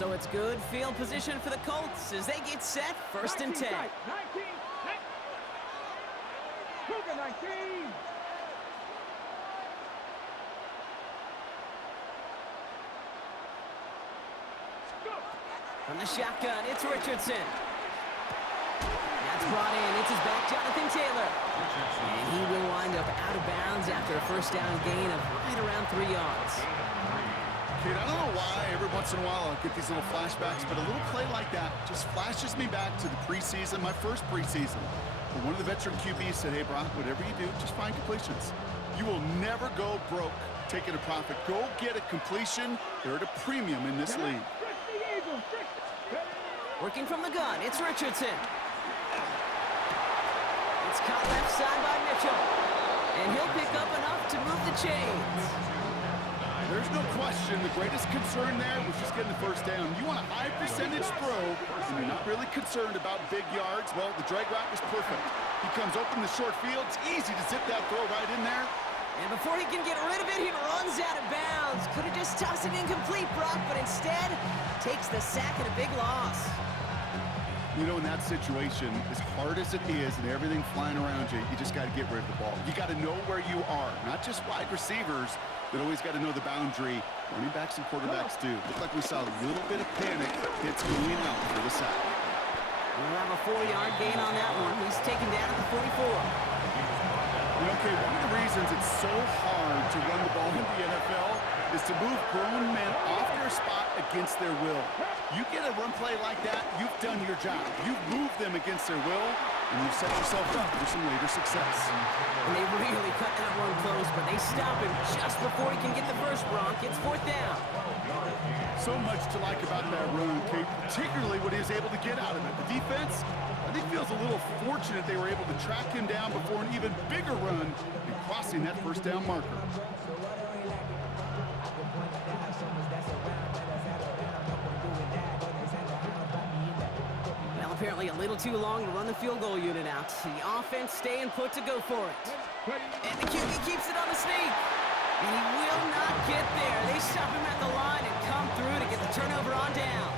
So it's good field position for the Colts as they get set, 1st and 10. 19. Cougar 19. From the shotgun, it's Richardson. That's brought in. It's his back, Jonathan Taylor. And he will wind up out of bounds after a 1st down gain of right around 3 yards. Kid, I don't know why every once in a while I'll get these little flashbacks, but a little play like that just flashes me back to the preseason, my first preseason. Where one of the veteran QBs said, hey, Brock, whatever you do, just find completions. You will never go broke taking a profit. Go get a completion. They're at a premium in this league. Working from the gun, it's Richardson. It's caught left side by Mitchell. And he'll pick up enough to move the chains. There's no question the greatest concern there was just getting the 1st down. You want a high percentage throw, and you're not really concerned about big yards. Well, the drag route was perfect. He comes open the short field. It's easy to zip that throw right in there. And before he can get rid of it, he runs out of bounds. Could have just tossed it incomplete, Brock, but instead takes the sack at a big loss. You know, in that situation, as hard as it is and everything flying around you, you just got to get rid of the ball. You got to know where you are, not just wide receivers that always got to know the boundary. Running backs and quarterbacks do. Looked like we saw a little bit of panic. It's going out for the sack. We'll have a 4-yard gain on that one. He's taken down at the 44. Okay, one of the reasons it's so hard to run the ball in the NFL is to move grown men off their spot against their will. You get a run play like that, you've done your job. You've moved them against their will, and you've set yourself up for some later success. And they really cut that one close, but they stop him just before he can get the first, Bronc. It's 4th down. So much to like about that run, Kate, particularly what he was able to get out of it. The defense, I think, feels a little fortunate they were able to track him down before an even bigger run and crossing that 1st down marker. Well, apparently a little too long to run the field goal unit out. The offense staying put to go for it. And the QB keeps it on the sneak. And he will not get there. They stop him at the line and come through to get the turnover on down.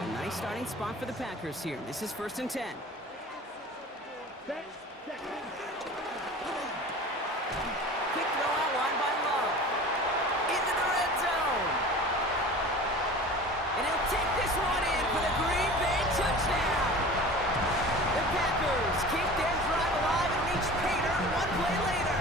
A nice starting spot for the Packers here. This is 1st and 10. Quick throw out wide by Love. Into the red zone. And he'll take this one in for the Green Bay touchdown. The Packers keep their drive alive and reach Pater 1 play later.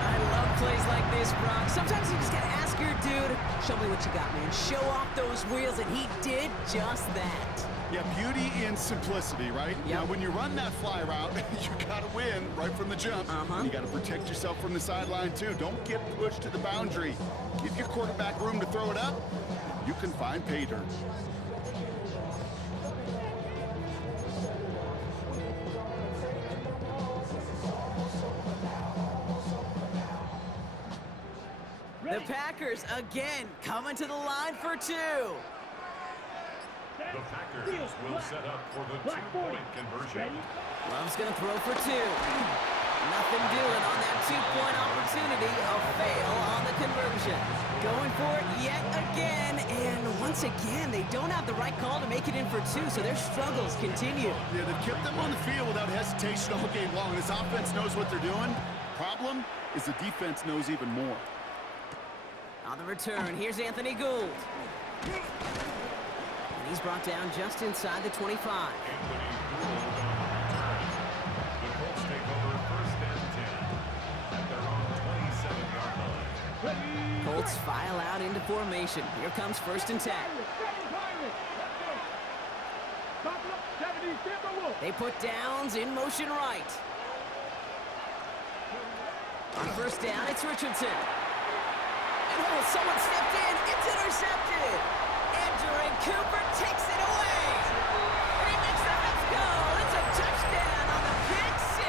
I love plays like this, Brock. Sometimes you just gotta ask your dude, show me what you got, man. Show off those wheels, and he did just that. Yeah, beauty in simplicity, right? Yep. Now, when you run that fly route, you got to win right from the jump. And you got to protect yourself from the sideline, too. Don't get pushed to the boundary. Give your quarterback room to throw it up. You can find pay dirt. The Packers, again, coming to the line for 2. The Packers will set up for the 2-point conversion. Love's going to throw for 2. Nothing doing on that 2-point opportunity. A fail on the conversion. Going for it yet again. And once again, they don't have the right call to make it in for 2, so their struggles continue. Yeah, they've kept them on the field without hesitation all game long. This offense knows what they're doing. Problem is the defense knows even more. On the return, here's Anthony Gould. And he's brought down just inside the 25. Anthony Gould on the return. The Colts take over 1st and 10 at their own 27-yard line. Colts file out into formation. Here comes 1st and 10. They put downs in motion right. On 1st down, it's Richardson. And oh, someone stepped in. It's intercepted. Andrew Cooper takes it away. And he makes the Mets go. It's a touchdown on the pick 6.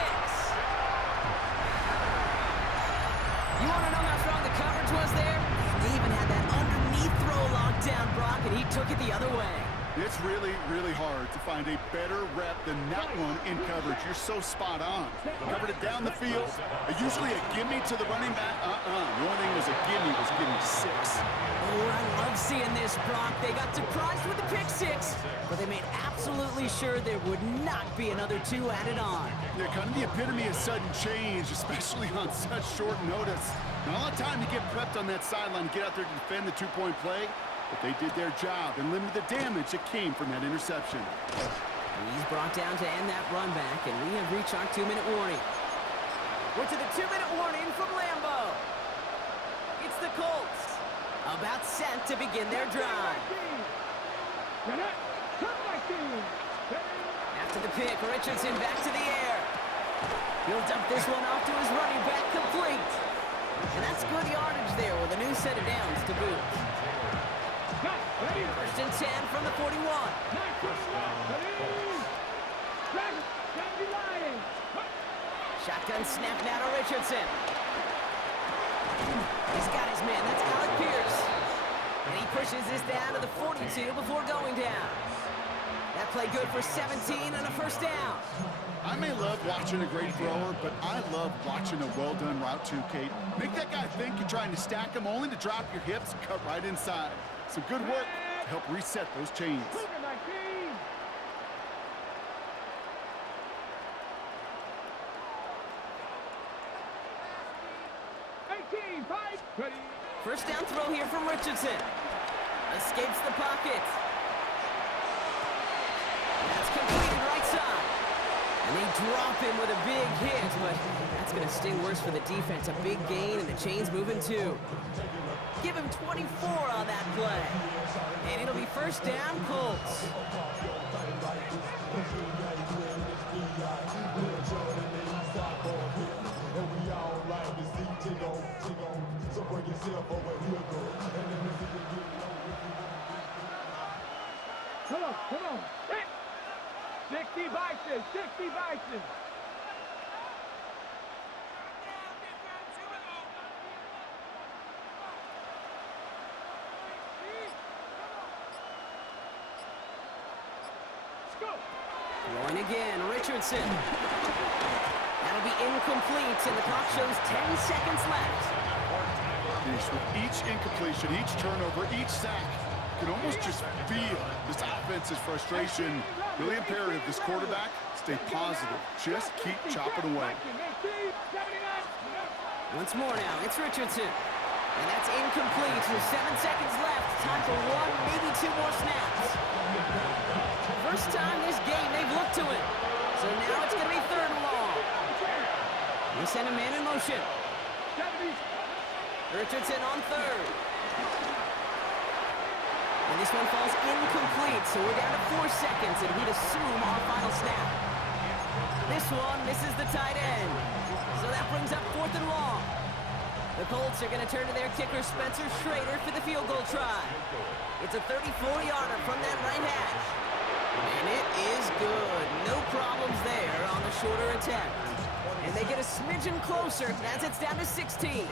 You want to know how strong the coverage was there? They even had that underneath throw locked down, Brock, and he took it the other way. It's really, really hard to find a better rep than that one in coverage. You're so spot on. Covered it down the field. Usually a gimme to the running back. The only thing was a gimme was gimme 6. Oh, I love seeing this, Brock. They got surprised with the pick 6, but they made absolutely sure there would not be another 2 added on. Yeah, kind of the epitome of sudden change, especially on such short notice. Not a lot of time to get prepped on that sideline, get out there to defend the 2-point play. But they did their job and limited the damage that came from that interception. He's brought down to end that run back, and we have reached our 2-minute warning. We're to the 2-minute warning from Lambeau. It's the Colts, about set to begin their drive. After the pick, Richardson back to the air. He'll dump this one off to his running back, complete. And that's good yardage there with a new set of downs to boot. First and 10 from the 41. Shotgun snap now to Richardson. He's got his man. That's Alec Pierce. And he pushes this down to the 42 before going down. That play good for 17 and a first down. I may love watching a great thrower, but I love watching a well-done route too, Kate. Make that guy think you're trying to stack him only to drop your hips and cut right inside. Some good work to help reset those chains. First down throw here from Richardson. Escapes the pocket. That's completed right side. And they drop him with a big hit, but that's going to sting worse for the defense. A big gain, and the chain's moving too. Give him 24 on that play. And it'll be first down, Colts. Come on. 60 Bison, 60 Bison. Throwing again, Richardson. That'll be incomplete, and the clock shows 10 seconds left. With each incompletion, each turnover, each sack, you can almost just feel this offense's frustration. Really imperative, this quarterback, stay positive. Just keep chopping away. Once more now, it's Richardson. And that's incomplete with 7 seconds left. Time for 1, maybe 2 more snaps. First time this game they've looked to it. So now it's going to be 3rd and long. They send a man in motion. Richardson on 3rd. And this one falls incomplete, so we're down to 4 seconds, and we'd assume our final snap. This one misses the tight end. So that brings up 4th and long. The Colts are going to turn to their kicker, Spencer Schrader, for the field goal try. It's a 34-yarder from that right hash. And it is good. No problems there on the shorter attempt. And they get a smidgen closer as it's down to 16.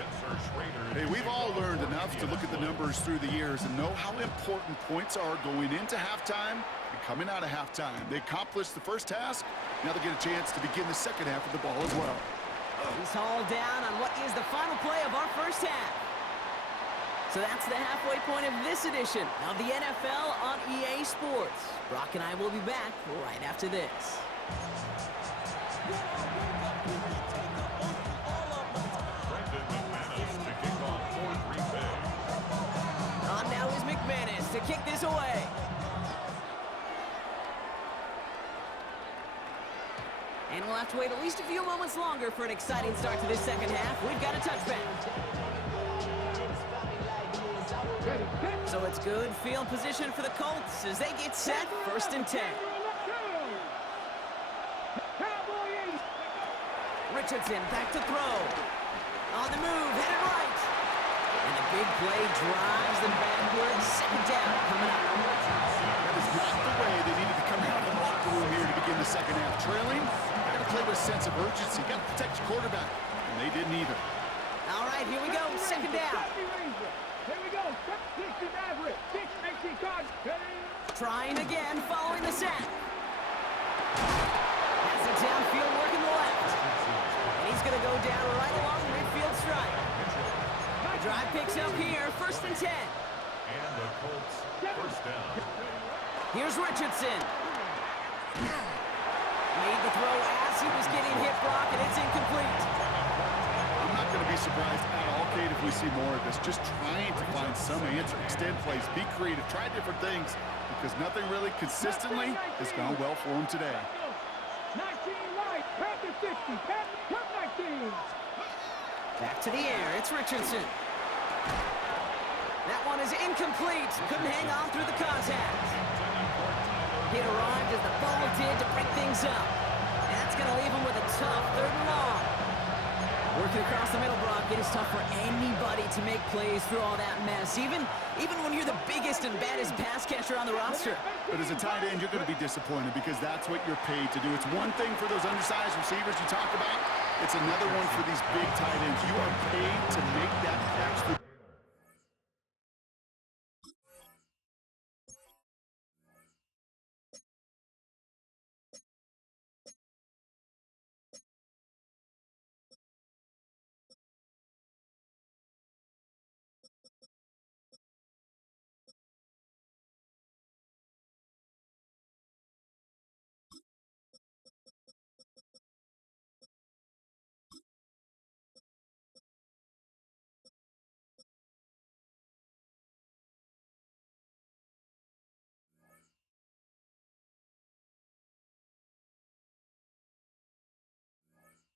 Hey, we've all learned enough to look at the numbers through the years and know how important points are going into halftime and coming out of halftime. They accomplished the first task. Now they get a chance to begin the second half of the ball as well. He's hauled down on what is the final play of our first half. So that's the halfway point of this edition of the NFL on EA Sports. Brock and I will be back right after this. On now is McManus to kick this away. And we'll have to wait at least a few moments longer for an exciting start to this second half. We've got a touchback. So it's good field position for the Colts as they get set, 1st and 10. Richardson back to throw. On the move, headed right. And the big play drives them backwards. Second down coming up. That is not the way they needed to come out of the locker room here to begin the second half. Trailing, got to play with a sense of urgency. Got to protect your quarterback. And they didn't either. All right, here we go. Second down. Here we go. 60 Maverick. 6 cards. Trying again, following the sack. Has it downfield, working the left. And he's going to go down right along the midfield stripe. The drive picks up here, 1st and 10. And the Colts first down. Here's Richardson. Made the throw as he was getting hit block, and it's incomplete. I'm not going to be surprised at all, Kate, if we see more of this. Just trying to find some answer, extend plays, be creative, try different things, because nothing really consistently has gone well for him today. 19 right, Panther 60, Panther 19. Back to the air, it's Richardson. That one is incomplete. Couldn't hang on through the contact. It arrived as the ball did to break things up. And that's going to leave him with a tough 3rd and long. Working across the middle, Brock, it is tough for anybody to make plays through all that mess, even when you're the biggest and baddest pass catcher on the roster. But as a tight end, you're going to be disappointed because that's what you're paid to do. It's one thing for those undersized receivers you talk about. It's another one for these big tight ends. You are paid to make that catch.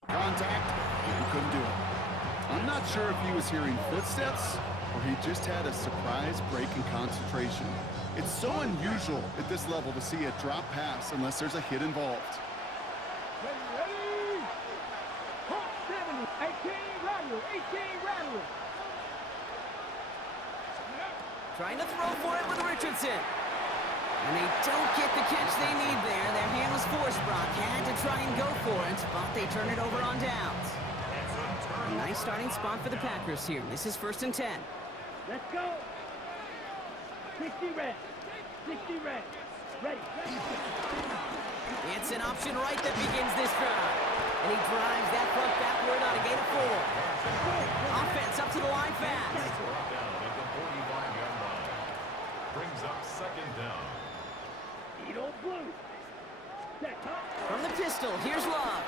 Contact, he couldn't do it. I'm not sure if he was hearing footsteps or he just had a surprise break in concentration. It's so unusual at this level to see a drop pass unless there's a hit involved. Ready? 70, 18 Rattler, 18 Rattler. Trying to throw for it with Richardson. And they don't get the catch they need there. Their hand was forced, Brock. Had to try and go for it, but they turn it over on downs. A nice starting spot for the Packers here. This is 1st and 10. Let's go. 60 red. 60 red. Ready. It's an option right that begins this drive. And he drives that front backward on a gain of 4. Offense up to the line fast. Brought down at the 45-yard line. Brings up 2nd down. From the pistol, here's Love.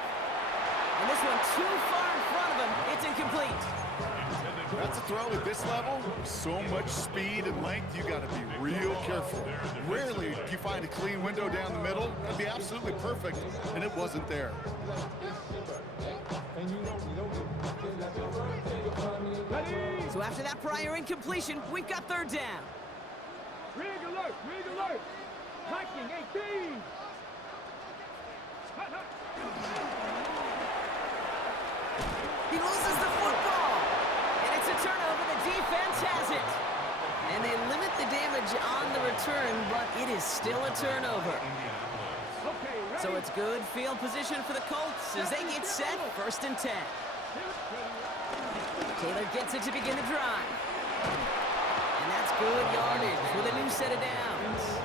And this one too far in front of him. It's incomplete. That's a throw at this level. So much speed and length, you got to be real careful. Rarely do you find a clean window down the middle. That'd be absolutely perfect, and it wasn't there. So after that prior incompletion, we've got 3rd down. Rig alert, rig alert. Viking 18. He loses the football. And it's a turnover. The defense has it. And they limit the damage on the return, but it is still a turnover. Okay, ready? So it's good field position for the Colts as they get set, 1st and 10. Taylor gets it to begin the drive. And that's good yardage with a new set of downs.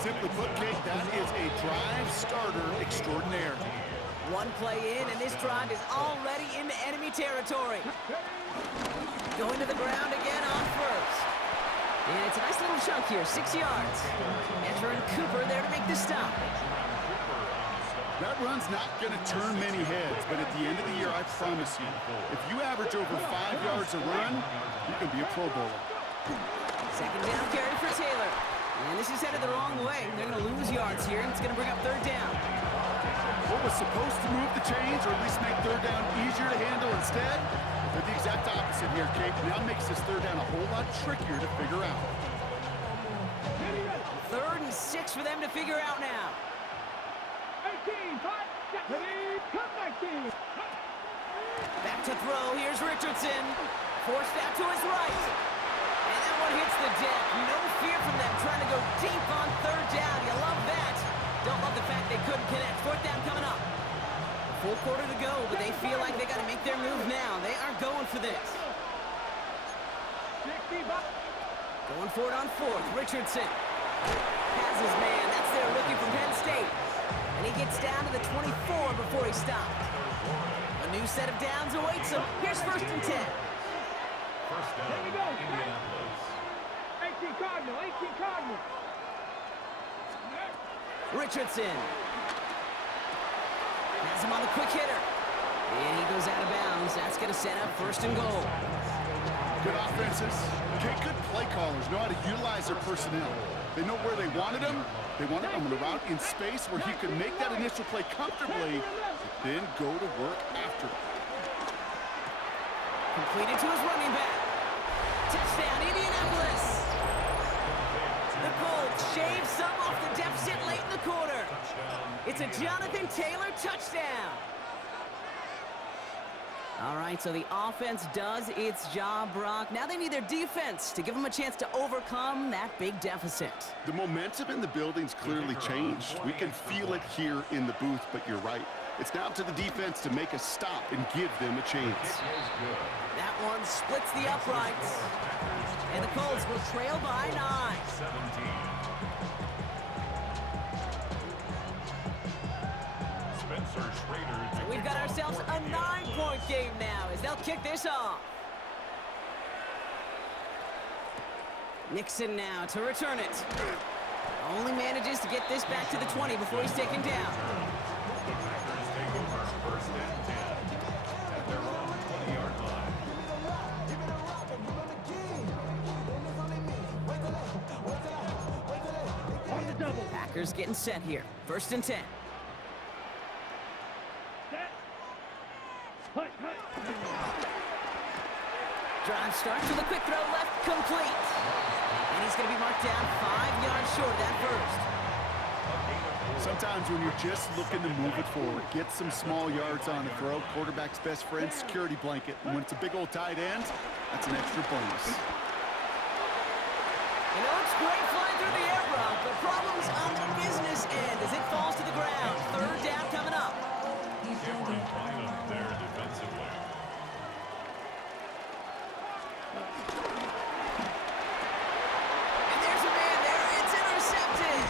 Simply put, Kate, that is a drive starter extraordinaire. One play in, and this drive is already into enemy territory. Going to the ground again on 1st. And it's a nice little chunk here, 6 yards. Entering Cooper there to make the stop. That run's not going to turn many heads, but at the end of the year, I promise you, if you average over 5 yards a run, you can be a Pro Bowler. 2nd down carry for Taylor. And this is headed the wrong way. They're going to lose yards here, and it's going to bring up 3rd down. What was supposed to move the chains, or at least make 3rd down easier to handle instead, they're the exact opposite here, Kate. Now makes this 3rd down a whole lot trickier to figure out. 3rd and 6 for them to figure out now. 18, 5, ready, come 19. Back to throw. Here's Richardson. Forced out to his right. And that one hits the deck. No fear from them trying to go deep on 3rd down. You love that. Don't love the fact they couldn't connect. 4th down coming up. A full quarter to go, but they feel like they got to make their move now. They are going for this. 65. Going for it on 4th. Richardson. Has his man. That's their rookie from Penn State. And he gets down to the 24 before he stopped. A new set of downs awaits him. Here's 1st and 10. First down, Here we go. Indianapolis. 18 Cardinal, 18 Cardinal. Richardson. Has him on the quick hitter. And he goes out of bounds. That's going to set up 1st and goal. Good offenses. Okay, good play callers know how to utilize their personnel. They know where they wanted him. They wanted him on a route in space where he could make that initial play comfortably, but then go to work after. Completed to his running back. Touchdown, Indianapolis. The Colts shave some off the deficit late in the quarter. It's a Jonathan Taylor touchdown. All right, so the offense does its job, Brock. Now they need their defense to give them a chance to overcome that big deficit. The momentum in the building's clearly changed. We can feel it here in the booth, but you're right. It's now to the defense to make a stop and give them a chance. That one splits the uprights. And the Colts will trail by 9. 17. Spencer Schrader. We've got ourselves a 9-point game now as they'll kick this off. Nixon now to return it. Only manages to get this back to the 20 before he's taken down. The Packers take over 1st and 10 at their own 20-yard line. On the double. Packers getting set here. 1st and 10. Set. Hut, hut. Drive starts with a quick throw left, complete. And he's going to be marked down 5 yards short of that first. Sometimes when you're just looking to move it forward, get some small yards on the throw, quarterback's best friend, security blanket. And when it's a big old tight end, that's an extra bonus. You know, it's great flying through the air, Brock, but problems on the business end as it falls to the ground. 3rd down coming up. Cameron Bynum there defensively. And there's a man there. It's intercepted.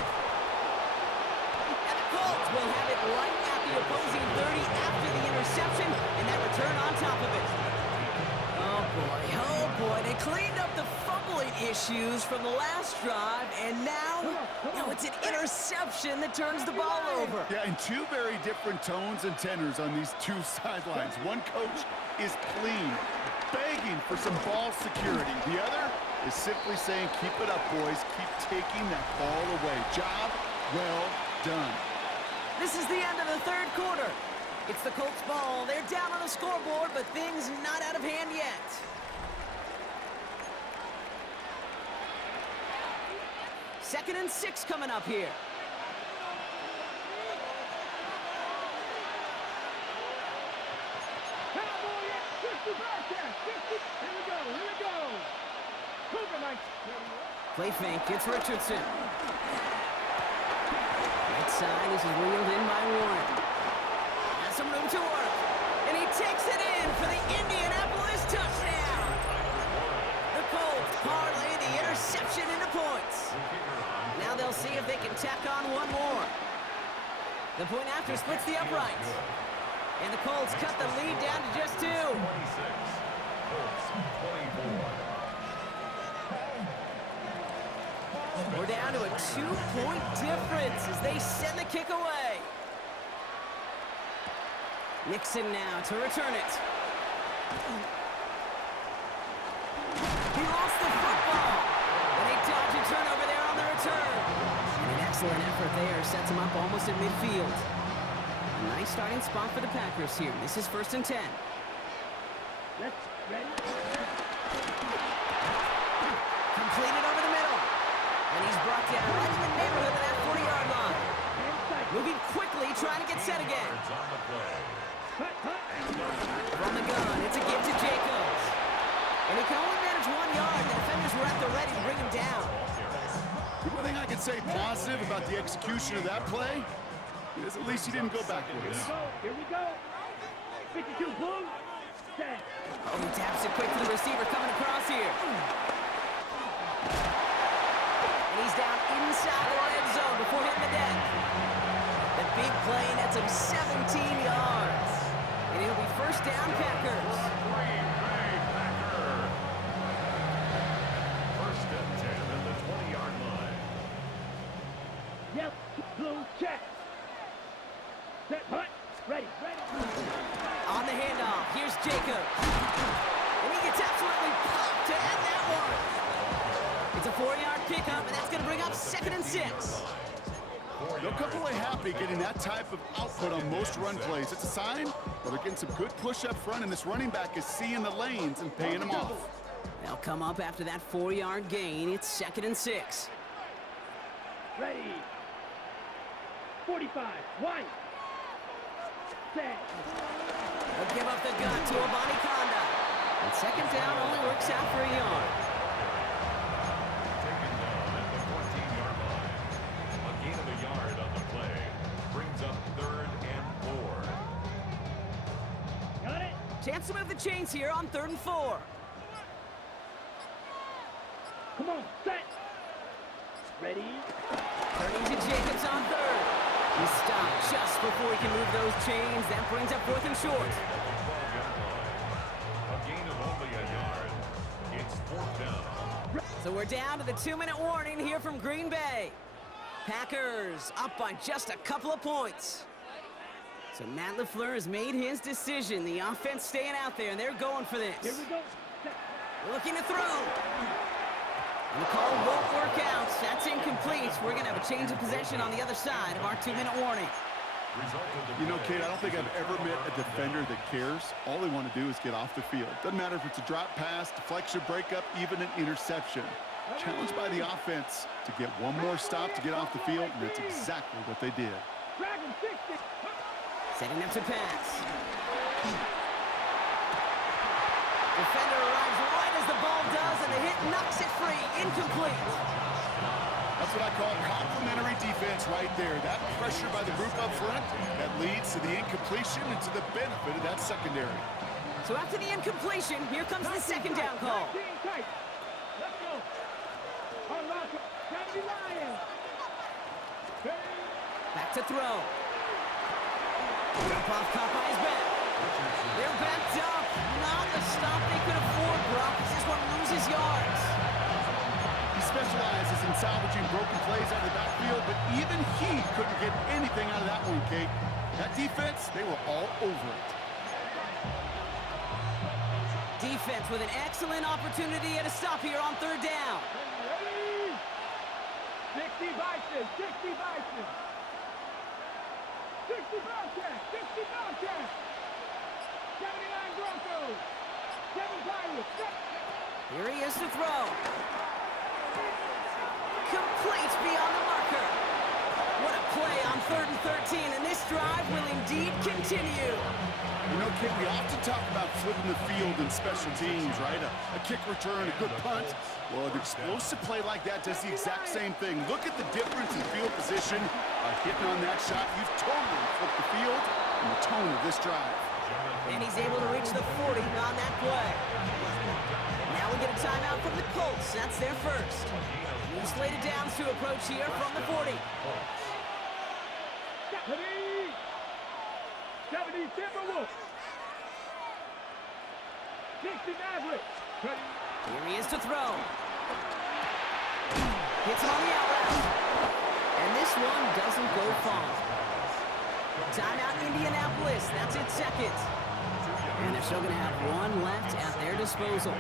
And the Colts will have it right at the opposing 30 after the interception, and that return on top of it. Oh, boy. They cleaned up the fumbling issues from the last drive, and now it's an interception that turns the ball over. Yeah, and 2 very different tones and tenors on these 2 sidelines. One coach is pleading, begging for some ball security. The other is simply saying, keep it up, boys. Keep taking that ball away. Job well done. This is the end of the 3rd quarter. It's the Colts ball. They're down on the scoreboard, but things not out of hand yet. Second and 6 coming up here. Cowboy at 50 broadcast. 50. Here we go. Cougar Knights. Play fake. It's Richardson. Right side. This is wheeled in by Warren. Has some room to work. And he takes it in for the Indianapolis touchdown. The Colts parlay the interception into points. Now they'll see if they can tack on one more. The point after splits the uprights. And the Colts cut the lead down to just 2. 26. Colts 24. We're down to a 2-point difference as they send the kick away. Nixon now to return it. He lost the football. And they dodge a turnover there on the return. And an excellent effort there sets him up almost at midfield. A nice starting spot for the Packers here. This is 1st and 10. Let's ready. Completed over the middle. And he's brought down right in the neighborhood of that 40-yard line. Moving quickly, trying to get set again. Yards on the play. Hut, hut. From the gun, it's a give to Jacobs. And he can only manage 1 yard. The defenders were at the ready to bring him down. The one thing I can say positive about the execution of that play is at least he didn't go backwards. Here we go. 52 blue. Set. Oh, he taps it quick to the receiver coming across here. And he he's down inside the red zone before hitting the deck. The big play nets him 17 yards. And it'll be first down, Packers. Green Bay Packer. First and 10 at the 20-yard line. Yep, blue check. Set, hut, ready. On the handoff, here's Jacobs. And he gets absolutely pumped to end that one. It's a 4-yard pickup, and that's going to bring up 2nd and 6. They'll come away happy getting that type of output on most run plays. It's a sign that they're getting some good push up front, and this running back is seeing the lanes and paying them off. They'll come up after that 4-yard gain. It's 2nd and 6. Ready. 45, wide. Set. They'll give up the gun to Abanikanda. And 2nd down only works out for a yard. Taken down at the 14-yard line. A gain of a yard on the play. Brings up 3rd and 4. Got it. Chance to move the chains here on 3rd and 4. Come on, set. Ready. Turning to Jacobs on 3rd. He stopped just before he can move those chains. That brings up 4th and short. At the 12-yard line. A gain of only a yard. It's 4th down. So we're down to the 2-minute warning here from Green Bay. Packers up by just a couple of points. So Matt LaFleur has made his decision. The offense staying out there, and they're going for this. Here we go. Set. Looking to throw. And the call won't work out. That's incomplete. We're going to have a change of possession on the other side of our 2-minute warning. Result of the You know, play. Kate, I don't think I've ever met a defender that cares. All they want to do is get off the field. Doesn't matter if it's a drop pass, deflection, breakup, even an interception. Challenged by the offense to get one more stop to get off the field, and that's exactly what they did. Dragon 60. Setting up to pass. Defender arrives right as the ball does, and the hit knocks it free. Incomplete. That's what I call complimentary defense right there. That pressure by the group up front, that leads to the incompletion and to the benefit of that secondary. So after the incompletion, here comes the 2nd down call. 19 tight. Let's go. Unlock it. 70 Lions. Back to throw. Jump off caught by his back. They're backed up. Not the stop they could afford, Brock. This one loses yards. He specializes in salvaging broken plays out of the backfield, but even he couldn't get anything out of that one, Kate. That defense, they were all over it. Defense with an excellent opportunity at a stop here on 3rd down. Ready. 60 Bison. 60 Bison. 60 Bobcats. 60 Bobcats. 79 Broncos. 7 Pirates. Here he is to throw. Complete beyond the marker. What a play on 3rd and 13, and this drive will indeed continue. You know, Kate, we often talk about flipping the field in special teams, right? A kick return, a good punt. Well, an explosive play like that does the exact same thing. Look at the difference in field position. By hitting on that shot, you've totally flipped the field and the tone of this drive. And he's able to reach the 40 on that play. Now we get a timeout from the Colts. That's their first. New slated downs to approach here from the 40. 70 Timberwolves. 60 Mavericks. Ready. Here he is to throw. Hits on the out route. And this one doesn't go far. Timeout Indianapolis. That's its 2nd. And they're still going to have one left at their disposal.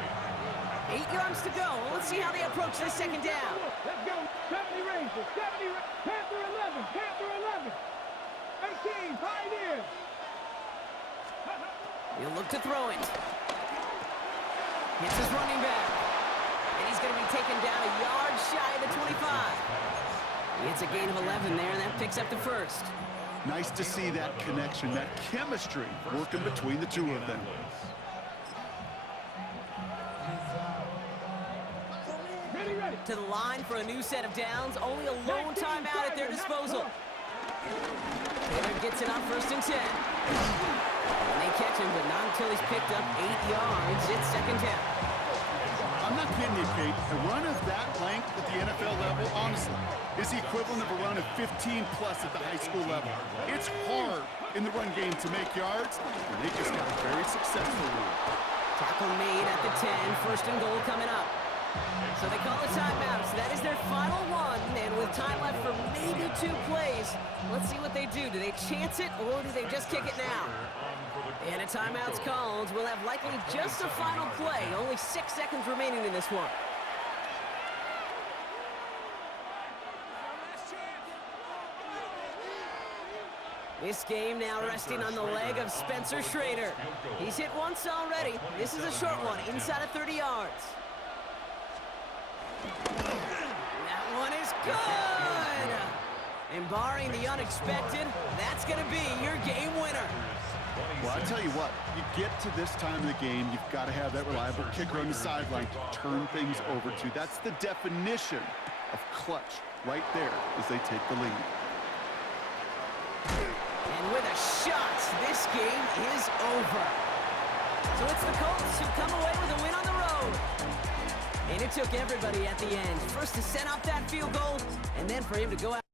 8 yards to go. Let's see how they approach this 2nd down. Let's go. 70 Rangers. 70 Panther 11. Panther 11. 18 Pioneers. He'll look to throw it. Hits his running back. And he's going to be taken down a yard shy of the 25. It's a gain of 11 there, and that picks up the first. Nice to see that connection, that chemistry working between the two of them. Ready, ready. To the line for a new set of downs. Only a lone timeout at their disposal. Taylor gets it on 1st and 10. And they catch him, but not until he's picked up 8 yards. It's 2nd down. I I'm not kidding you, Kate. A run of that length at the NFL level, honestly, is the equivalent of a run of 15-plus at the high school level. It's hard in the run game to make yards, and they just got a very successful one. Tackle made at the 10, first and goal coming up. So they call a timeout, so that is their final one, and with time left for maybe 2 plays, let's see what they do. Do they chance it, or do they just kick it now? And a timeout's called. We'll have likely just a final play. Only 6 seconds remaining in this one. This game now resting on the leg of Spencer Schrader. He's hit once already. This is a short one, inside of 30 yards. That one is good! And barring the unexpected, that's going to be your game winner. Well, I tell you what, you get to this time of the game, you've got to have that reliable kicker on the sideline to turn things over to. That's the definition of clutch right there as they take the lead. And with a shot, this game is over. So it's the Colts who come away with a win on the road. And it took everybody at the end. First to set up that field goal, and then for him to go out.